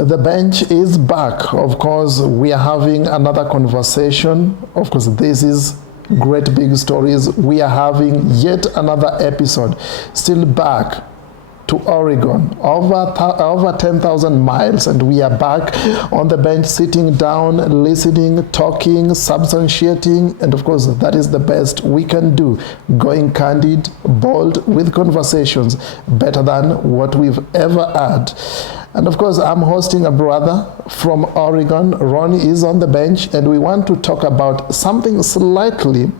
The bench is back. Of course, we are having another conversation. Of course, this is Great Big Stories. We are having yet another episode. Still back to Oregon, over 10,000 miles, and we are back on the bench, sitting down, listening, talking, substantiating, and of course, that is the best we can do. Going candid, bold, with conversations, better than what we've ever had. And of course, I'm hosting a brother from Oregon. Ronnie is on the bench, and we want to talk about something slightly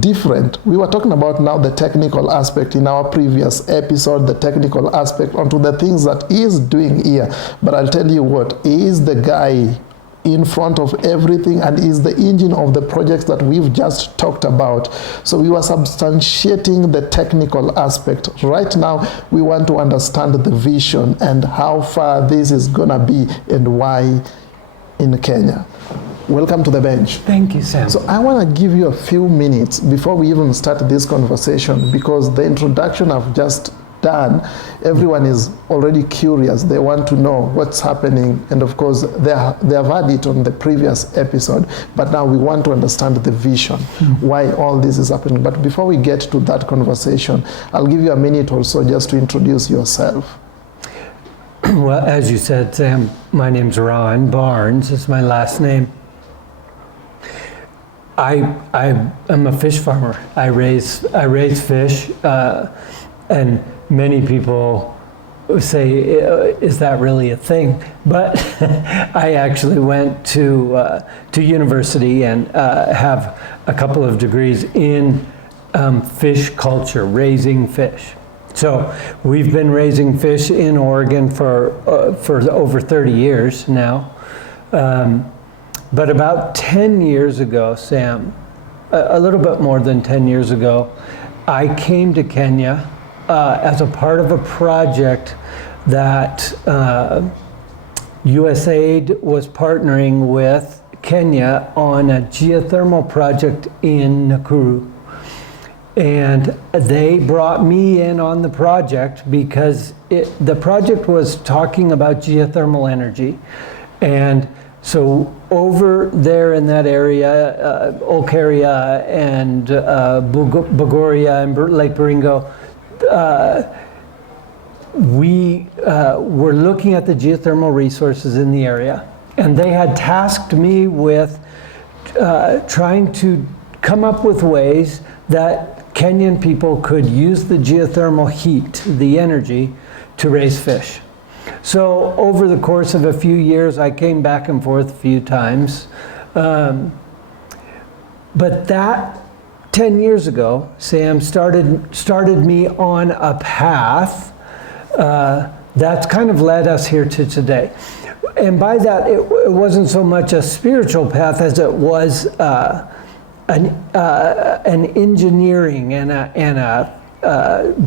different. We were talking about now the technical aspect in our previous episode, the technical aspect onto the things that he is doing here. But I'll tell you what, he is the guy in front of everything and is the engine of the projects that we've just talked about. So we were substantiating the technical aspect. Right now, we want to understand the vision and how far this is gonna be and why in Kenya. Welcome to the bench. Thank you, Sam. So I want to give you a few minutes before we even start this conversation, because the introduction I've just done, everyone is already curious. They want to know what's happening, and of course they have had it on the previous episode, but now we want to understand the vision, why all this is happening. But before we get to that conversation, I'll give you a minute or so just to introduce yourself. Well, as you said, Sam, my name's Ron Barnes. It's my last name. I'm a fish farmer. I raise fish, and many people say, is that really a thing? But I actually went to university and have a couple of degrees in fish culture, raising fish. So we've been raising fish in Oregon for over 30 years now. But about 10 years ago, Sam, a little bit more than 10 years ago, I came to Kenya as a part of a project that USAID was partnering with Kenya on a geothermal project in Nakuru. And they brought me in on the project because the project was talking about geothermal energy. And so over there in that area, Olkaria and Bogoria and Lake Baringo, we were looking at the geothermal resources in the area, and they had tasked me with trying to come up with ways that Kenyan people could use the geothermal heat, the energy, to raise fish. So over the course of a few years, I came back and forth a few times. But that 10 years ago, Sam started me on a path that's kind of led us here to today. And by that, it wasn't so much a spiritual path as it was an engineering and a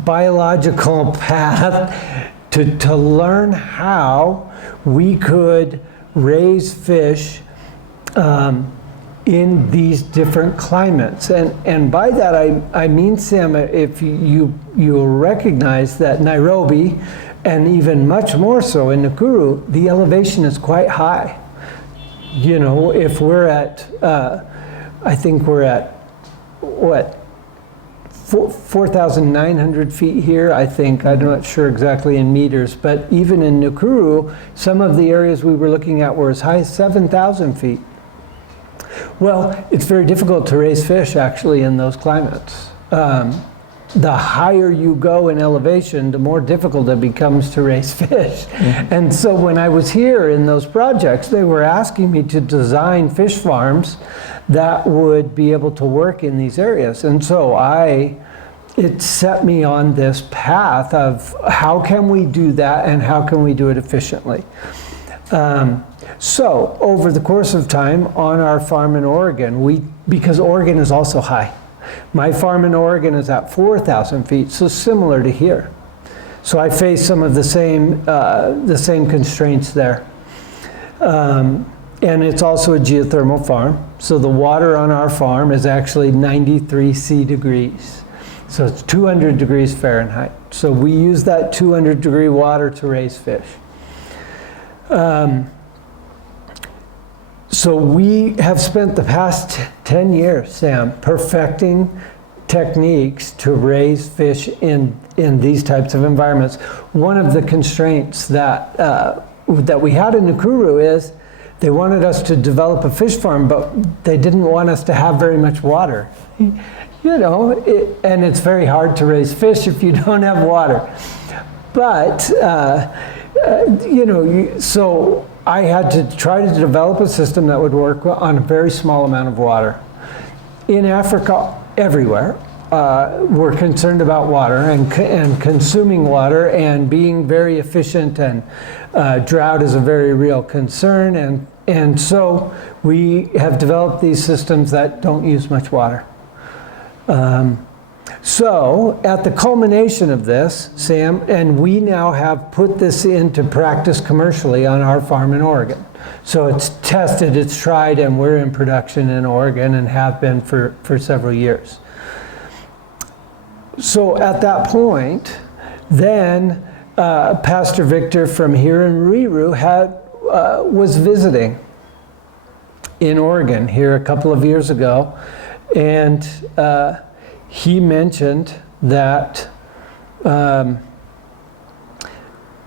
biological path to learn how we could raise fish in these different climates. And by that I mean, Sam, if you'll recognize that Nairobi, and even much more so in Nakuru, the elevation is quite high. You know, if we're at, I think we're at, what, 4,900 feet here, I think. I'm not sure exactly in meters, but even in Nakuru, some of the areas we were looking at were as high as 7,000 feet. Well, it's very difficult to raise fish actually in those climates. The higher you go in elevation, the more difficult it becomes to raise fish. Mm-hmm. And so when I was here in those projects, they were asking me to design fish farms that would be able to work in these areas. And so it set me on this path of how can we do that and how can we do it efficiently. So over the course of time on our farm in Oregon, because Oregon is also high. My farm in Oregon is at 4,000 feet, so similar to here. So I face some of the same constraints there. And it's also a geothermal farm. So the water on our farm is actually 93 C degrees. So it's 200 degrees Fahrenheit. So we use that 200 degree water to raise fish. So we have spent the past 10 years, Sam, perfecting techniques to raise fish in these types of environments. One of the constraints that we had in Nakuru is they wanted us to develop a fish farm, but they didn't want us to have very much water. You know, and it's very hard to raise fish if you don't have water. But, you know, so I had to try to develop a system that would work on a very small amount of water. In Africa, everywhere, we're concerned about water and consuming water and being very efficient, and drought is a very real concern. And so we have developed these systems that don't use much water. So at the culmination of this, Sam, and we now have put this into practice commercially on our farm in Oregon. So it's tested, it's tried, and we're in production in Oregon and have been for several years. So at that point, then Pastor Victor from here in Riru was visiting in Oregon here a couple of years ago, and he mentioned that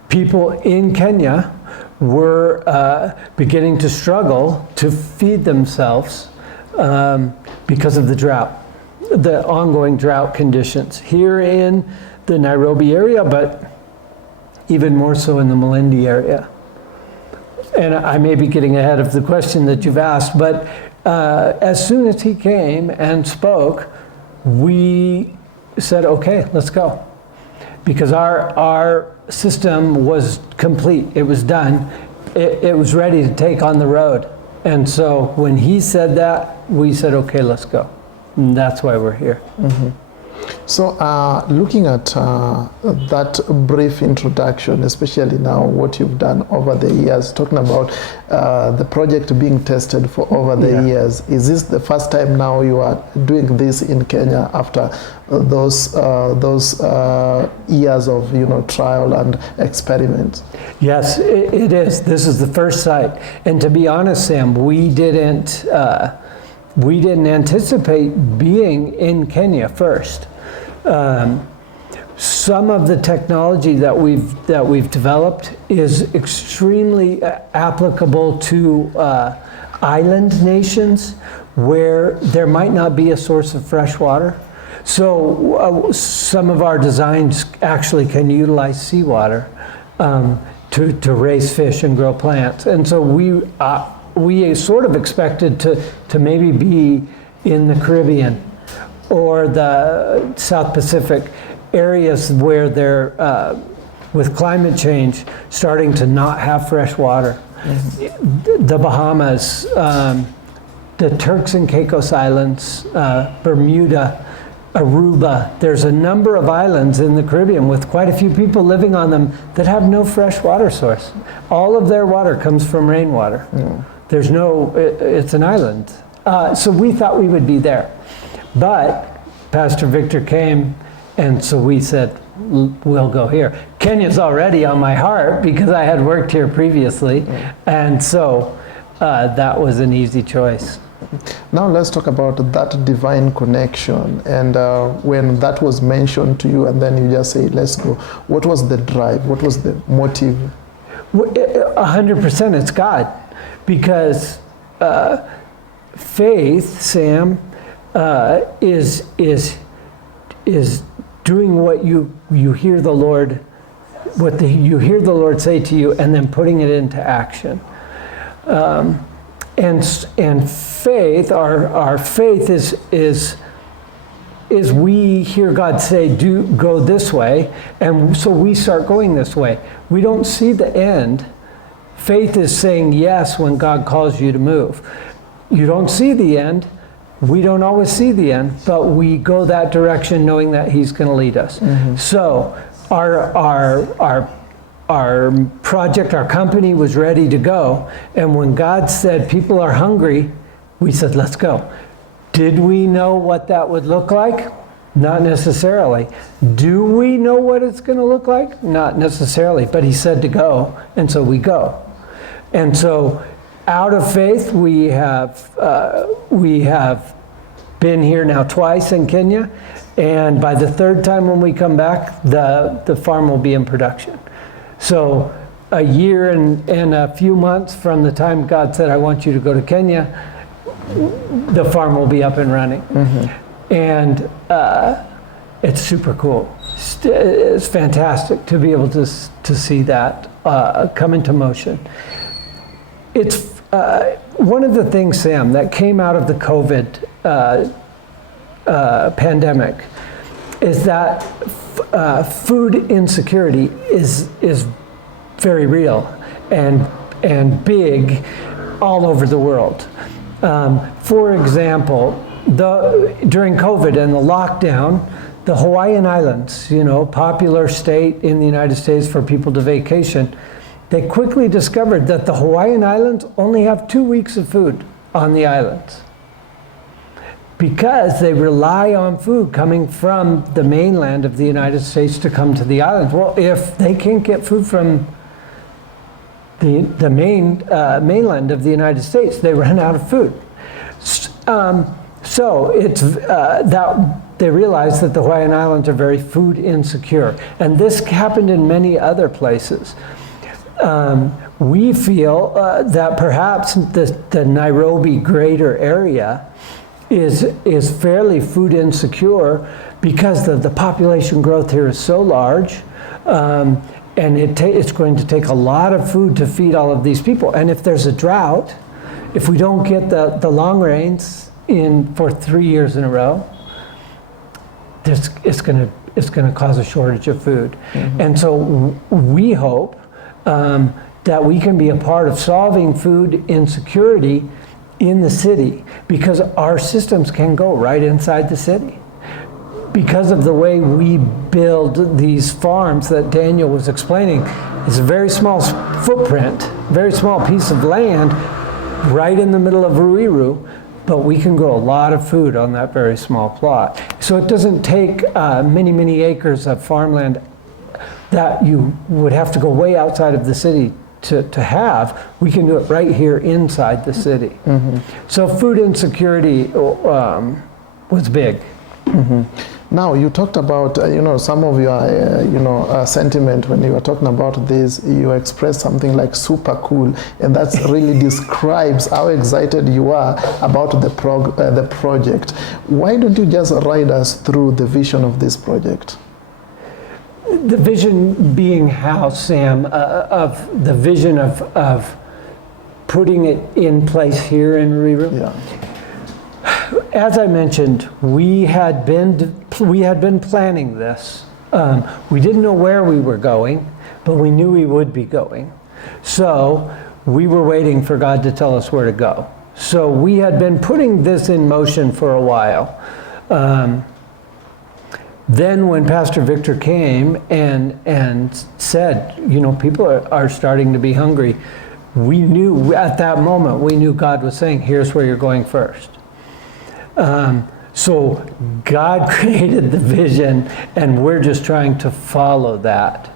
people in Kenya were beginning to struggle to feed themselves because of the drought, the ongoing drought conditions here in the Nairobi area, but even more so in the Malindi area. And I may be getting ahead of the question that you've asked, but as soon as he came and spoke, we said, okay, let's go. Because our system was complete, it was done, it was ready to take on the road. And so when he said that, we said, okay, let's go. And that's why we're here. Mm-hmm. So looking at that brief introduction, especially now what you've done over the years, talking about the project being tested for over the years, is this the first time now you are doing this in Kenya after those years of trial and experiments? Yes, it is. This is the first site. And to be honest, Sam, we didn't anticipate being in Kenya first. Some of the technology that we've developed is extremely applicable to island nations where there might not be a source of fresh water. So some of our designs actually can utilize seawater to raise fish and grow plants. And so we sort of expected to maybe be in the Caribbean or the South Pacific areas where they're, with climate change, starting to not have fresh water. Mm-hmm. The Bahamas, the Turks and Caicos Islands, Bermuda, Aruba. There's a number of islands in the Caribbean with quite a few people living on them that have no fresh water source. All of their water comes from rainwater. Mm. There's it's an island. So we thought we would be there. But Pastor Victor came, and so we said, we'll go here. Kenya's already on my heart because I had worked here previously. Mm. And so that was an easy choice. Now let's talk about that divine connection, and when that was mentioned to you and then you just say, let's go. What was the drive? What was the motive? 100% it's God. Because faith, Sam, is doing what you hear the Lord, you hear the Lord say to you, and then putting it into action. And faith, our faith is we hear God say, go this way, and so we start going this way. We don't see the end. Faith is saying yes when God calls you to move. You don't see the end. We don't always see the end, but we go that direction knowing that He's going to lead us. Mm-hmm. So our project, our company was ready to go. And when God said people are hungry, we said, let's go. Did we know what that would look like? Not necessarily. Do we know what it's going to look like? Not necessarily, but He said to go, and so we go. And so out of faith, we have been here now twice in Kenya, and by the third time when we come back, the farm will be in production. So a year and a few months from the time God said, I want you to go to Kenya, the farm will be up and running. And it's super cool. It's fantastic to be able to see that come into motion. It's one of the things, Sam, that came out of the COVID pandemic is that food insecurity is very real and big all over the world. For example, during COVID and the lockdown, the Hawaiian Islands, popular state in the United States for people to vacation, they quickly discovered that the Hawaiian Islands only have 2 weeks of food on the islands because they rely on food coming from the mainland of the United States to come to the islands. Well, if they can't get food from the mainland of the United States, they run out of food. So it's that they realized that the Hawaiian Islands are very food insecure, and this happened in many other places. We feel that perhaps the Nairobi greater area is fairly food insecure because the population growth here is so large, and it's going to take a lot of food to feed all of these people. And if there's a drought, if we don't get the long rains in for 3 years in a row, it's going to cause a shortage of food. And so we hope that we can be a part of solving food insecurity in the city, because our systems can go right inside the city. Because of the way we build these farms that Daniel was explaining, it's a very small footprint, very small piece of land right in the middle of Ruiru, but we can grow a lot of food on that very small plot. So it doesn't take many acres of farmland that you would have to go way outside of the city to have. We can do it right here inside the city. So food insecurity was big. Now, you talked about, some of your, sentiment when you were talking about this. You expressed something like super cool, and that really describes how excited you are about the project. Why don't you just ride us through the vision of this project? The vision being how, Sam, of the vision of putting it in place here in Ruiru? Yeah. As I mentioned, we had been planning this. We didn't know where we were going, but we knew we would be going. So we were waiting for God to tell us where to go. So we had been putting this in motion for a while. Then when Pastor Victor came and said, people are starting to be hungry, we knew at that moment, we knew God was saying, here's where you're going first. So God created the vision, and we're just trying to follow that.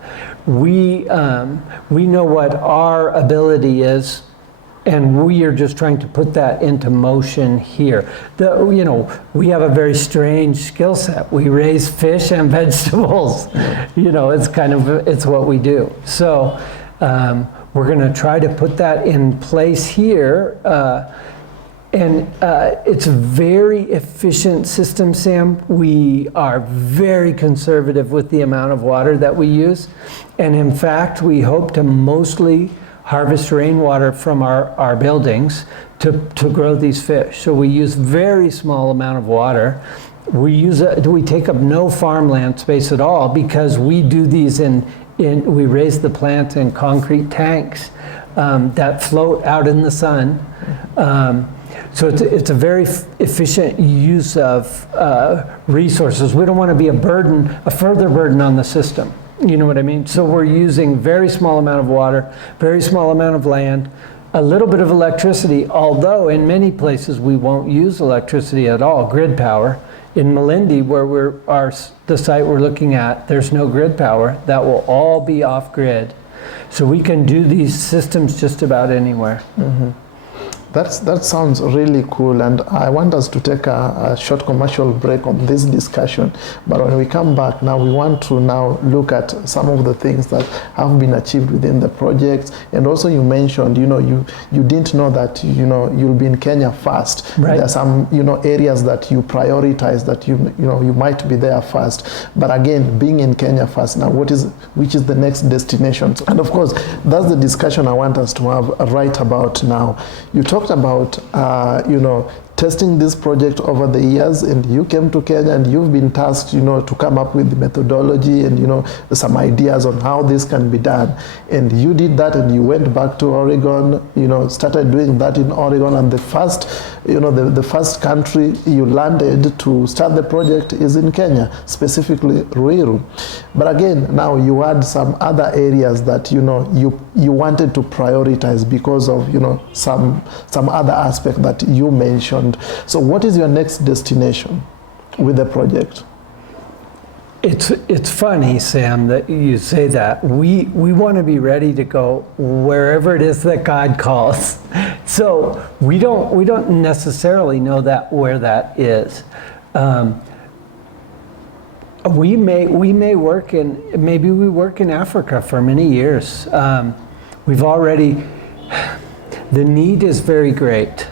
We know what our ability is, and we are just trying to put that into motion here. We have a very strange skill set. We raise fish and vegetables. It's what we do. So we're going to try to put that in place here. And it's a very efficient system, Sam. We are very conservative with the amount of water that we use. And in fact, we hope to mostly harvest rainwater from our buildings to grow these fish. So we use very small amount of water. We take up no farmland space at all, because we do these we raise the plants in concrete tanks that float out in the sun. So it's a very efficient use of resources. We don't want to be a further burden on the system. You know what I mean? So we're using very small amount of water, very small amount of land, a little bit of electricity, although in many places we won't use electricity at all, grid power. In Malindi, where the site we're looking at, there's no grid power. That will all be off grid. So we can do these systems just about anywhere. That sounds really cool, and I want us to take a short commercial break on this discussion. But when we come back now, we want to now look at some of the things that have been achieved within the project. And also you mentioned, you didn't know that, you'll be in Kenya first. Right. There are some, areas that you prioritize that you might be there first. But again, being in Kenya first now, which is the next destination? And of course, that's the discussion I want us to have right about now. You talked about testing this project over the years, and you came to Kenya and you've been tasked to come up with the methodology and some ideas on how this can be done, and you did that, and you went back to Oregon, started doing that in Oregon, and the first the first country you landed to start the project is in Kenya, specifically Ruiru. But again, now you had some other areas that you wanted to prioritize because of some other aspect that you mentioned. So what is your next destination with the project? It's funny, Sam, that you say that. We want to be ready to go wherever it is that God calls. So we don't necessarily know where that is. We may work maybe we work in Africa for many years. The need is very great.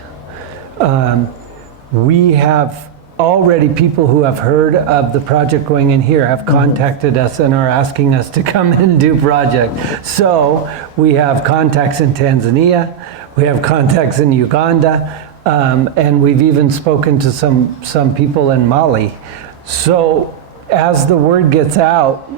We have already people who have heard of the project going in here have contacted us and are asking us to come and do project. So we have contacts in Tanzania, we have contacts in Uganda, and we've even spoken to some people in Mali. So as the word gets out,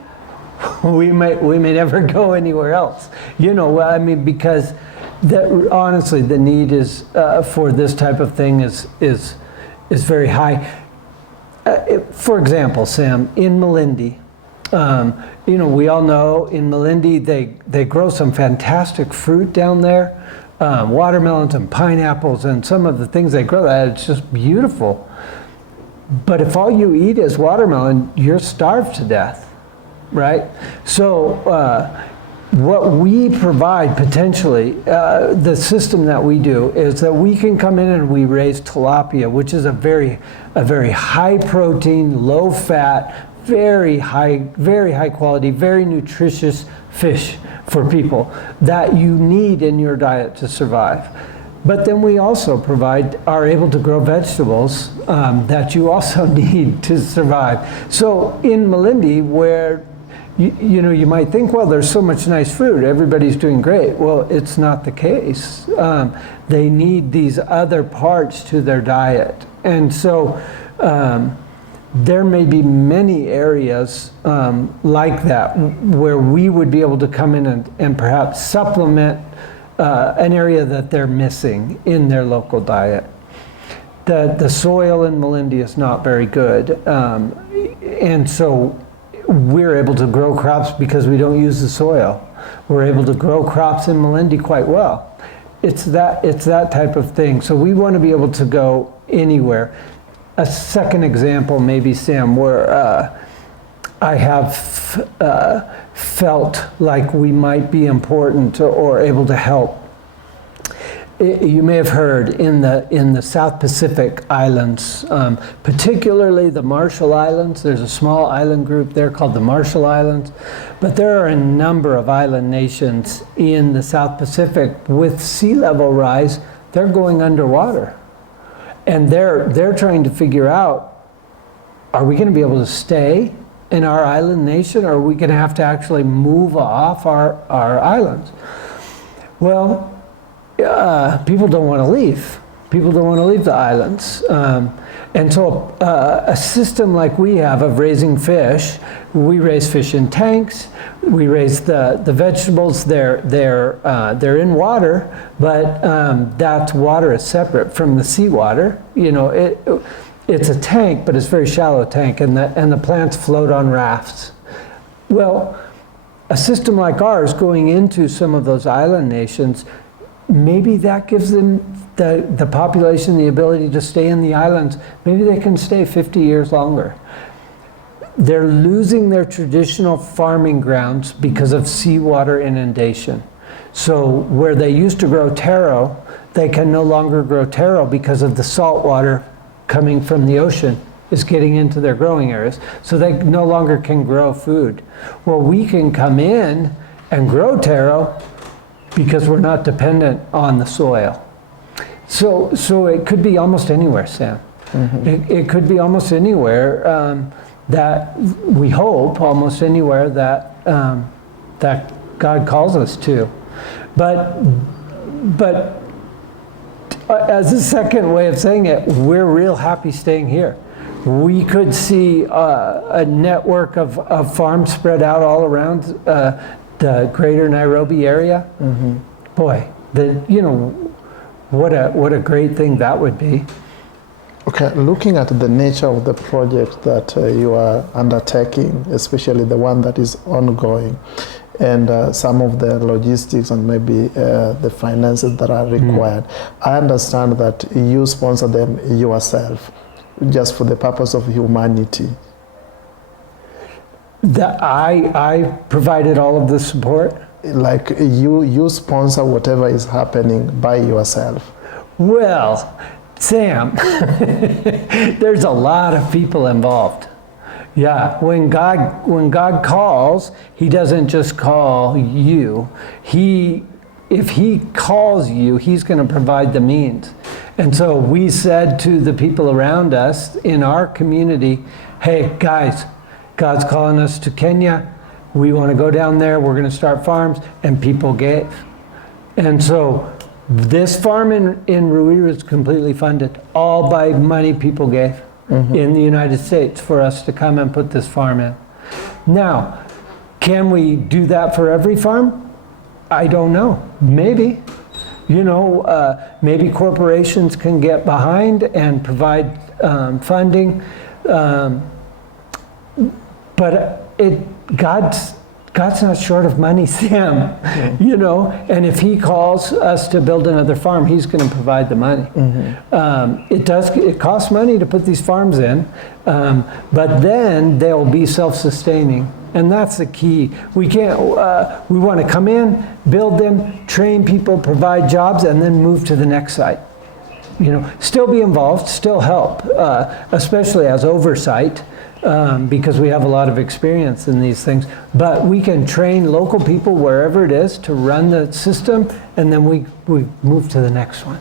we may never go anywhere else. Because honestly, the need is for this type of thing is very high. For example, Sam, in Malindi, we all know in Malindi they grow some fantastic fruit down there, watermelons and pineapples, and some of the things they grow. It's just beautiful. But if all you eat is watermelon, you're starved to death, right? So what we provide potentially, the system that we do is that we can come in and we raise tilapia, which is a very high protein, low fat, very high quality, very nutritious fish for people that you need in your diet to survive. But then we also are able to grow vegetables that you also need to survive. So in Malindi, where you might think, well, there's so much nice fruit, everybody's doing great. Well, it's not the case. They need these other parts to their diet. And so there may be many areas like that where we would be able to come in and perhaps supplement an area that they're missing in their local diet. The soil in Malindi is not very good. And so we're able to grow crops because we don't use the soil. We're able to grow crops in Malindi quite well. It's that type of thing. So we want to be able to go anywhere. A second example, maybe, Sam, where I have felt like we might be important or able to help. You may have heard in the South Pacific Islands, particularly the Marshall Islands. There's a small island group there called the Marshall Islands, but there are a number of island nations in the South Pacific. With sea level rise, they're going underwater, and they're trying to figure out: are we going to be able to stay in our island nation, or are we going to have to actually move off our islands? Well, people don't want to leave. People don't want to leave the islands. And so a system like we have of raising fish, we raise fish in tanks, we raise the vegetables, they're in water, but that water is separate from the seawater. It's a tank, but it's a very shallow tank, and the plants float on rafts. Well, a system like ours going into some of those island nations, maybe that gives them the population the ability to stay in the islands. Maybe they can stay 50 years longer. they're losing their traditional farming grounds because of seawater inundation. So where they used to grow taro, they can no longer grow taro because of the salt water coming from the ocean is getting into their growing areas. So they no longer can grow food. Well, we can come in and grow taro because we're not dependent on the soil. So it could be almost anywhere, Sam. It could be almost anywhere that we hope, almost anywhere that that God calls us to. But as a second way of saying it, we're real happy staying here. We could see a network of farms spread out all around the greater Nairobi area. Boy, what a great thing that would be. Okay, looking at the nature of the project that you are undertaking, especially the one that is ongoing, and some of the logistics and maybe the finances that are required, I understand that you sponsor them yourself, just for the purpose of humanity. That I provided all of the support? Like you sponsor whatever is happening by yourself? Well, Sam, there's a lot of people involved. Yeah, when God calls, he doesn't just call you. If he calls you, he's going to provide the means. And so we said to the people around us in our community, hey guys, God's calling us to Kenya. We want to go down there. We're going to start farms. And people gave. And so this farm in Ruiru is completely funded, all by money people gave in the United States for us to come and put this farm in. Now, can we do that for every farm? I don't know. Maybe. Maybe corporations can get behind and provide funding. But God's not short of money, Sam. And if he calls us to build another farm, he's going to provide the money. It costs money to put these farms in, but then they'll be self-sustaining. And that's the key. We want to come in, build them, train people, provide jobs, and then move to the next site. Still be involved, still help, especially as oversight. Because we have a lot of experience in these things. But we can train local people wherever it is to run the system, and then we move to the next one.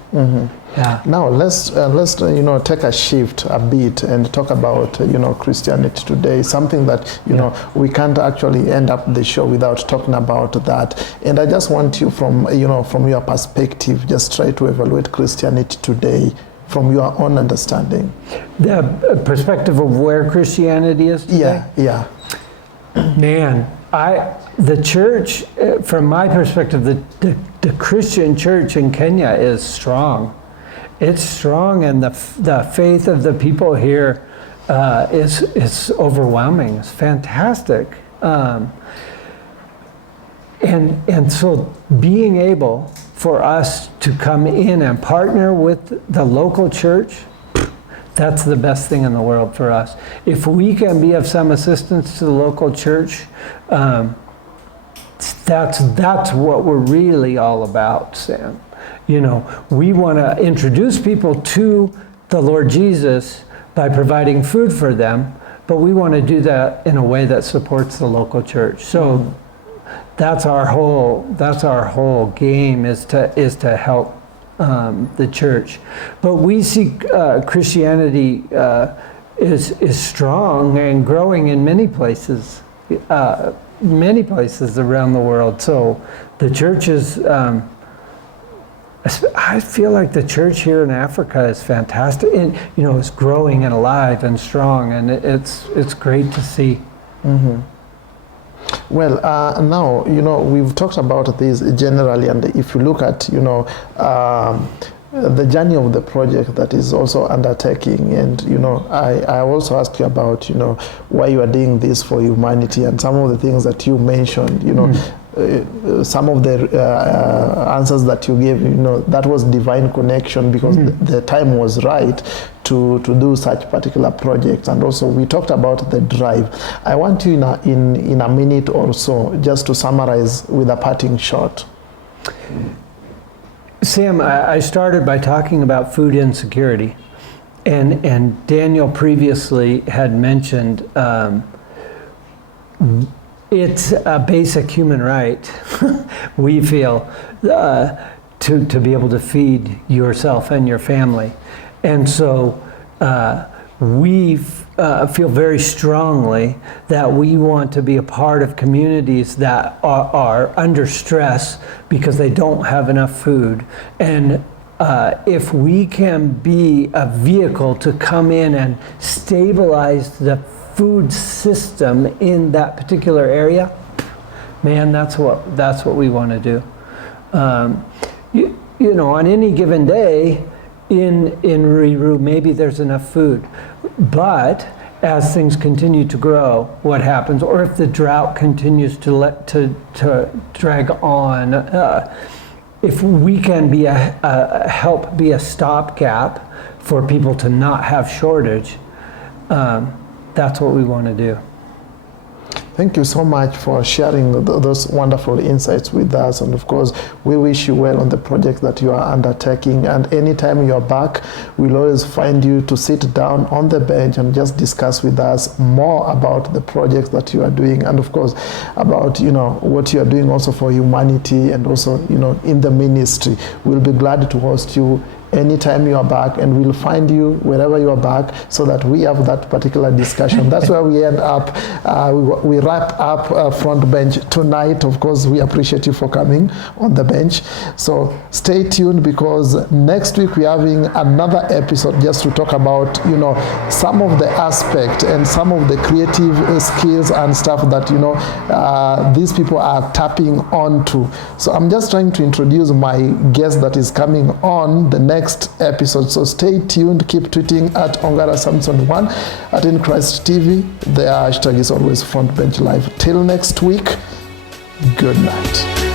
Yeah. Now let's take a shift a bit and talk about Christianity today. Something that we can't actually end up the show without talking about that. And I just want you from your perspective, just try to evaluate Christianity today from your own understanding. The perspective of where Christianity is today? Yeah. Man, the church, from my perspective, the Christian church in Kenya is strong. It's strong, and the faith of the people here is overwhelming. It's fantastic. And so being able for us to come in and partner with the local church, that's the best thing in the world for us. If we can be of some assistance to the local church, that's what we're really all about, Sam. We want to introduce people to the Lord Jesus by providing food for them, but we want to do that in a way that supports the local church. So that's our whole game, is to help the church. But we see Christianity is strong and growing in many places around the world. So the church is. I feel like the church here in Africa is fantastic, and it's growing and alive and strong, and it's great to see. Well, now, we've talked about this generally, and if you look at, the journey of the project that is also undertaking, and, I also asked you about, why you are doing this for humanity, and some of the things that you mentioned, some of the answers that you gave, that was divine connection, because the time was right to do such particular projects. And also we talked about the drive. I want you in a minute or so just to summarize with a parting shot. Sam, I started by talking about food insecurity, and Daniel previously had mentioned it's a basic human right, we feel, to be able to feed yourself and your family. And so we feel very strongly that we want to be a part of communities that are under stress because they don't have enough food. And if we can be a vehicle to come in and stabilize the food system in that particular area, man, that's what we want to do. You know, on any given day in Riru, maybe there's enough food, but as things continue to grow, what happens? Or if the drought continues to drag on, if we can be help be a stopgap for people to not have shortage, that's what we want to do. Thank you so much for sharing those wonderful insights with us. And of course, we wish you well on the project that you are undertaking. And anytime you're back, we'll always find you to sit down on the bench and just discuss with us more about the projects that you are doing. And of course, about, you know, what you are doing also for humanity and also, you know, in the ministry. We'll be glad to host you anytime you are back, and we'll find you wherever you are back so that we have that particular discussion. That's where we end up. We wrap up Front Bench tonight. Of course, we appreciate you for coming on the bench. So stay tuned, because next week we're having another episode just to talk about, you know, some of the aspect and some of the creative skills and stuff that, you know, these people are tapping onto. So I'm just trying to introduce my guest that is coming on the next episode. So stay tuned, keep tweeting at Ongara Samson 1 at In Christ TV. The hashtag is always Front Bench Live. Till next week, good night.